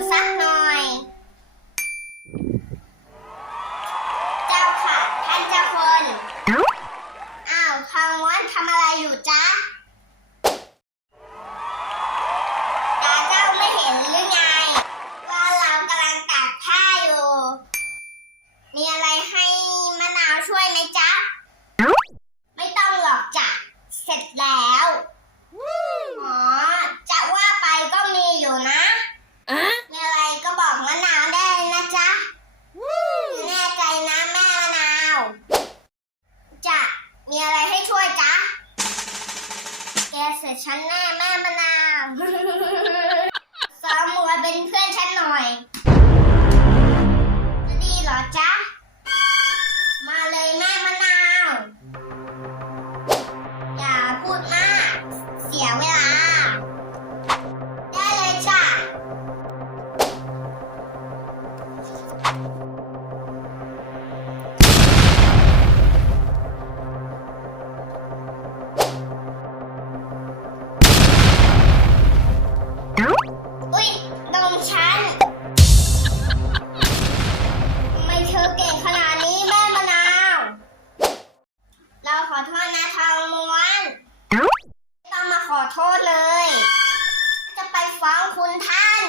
三盒 แกเสร็จฉันแน่แม่มะนาวสอหมวยเป็นเพื่อนฉันหน่อย จะดีเหรอจ๊ะ มาเลยแม่มะนาว อย่าพูดมาก เสียเวลา ได้เลยจ้ะ เลย จะไปฟ้องคุณท่าน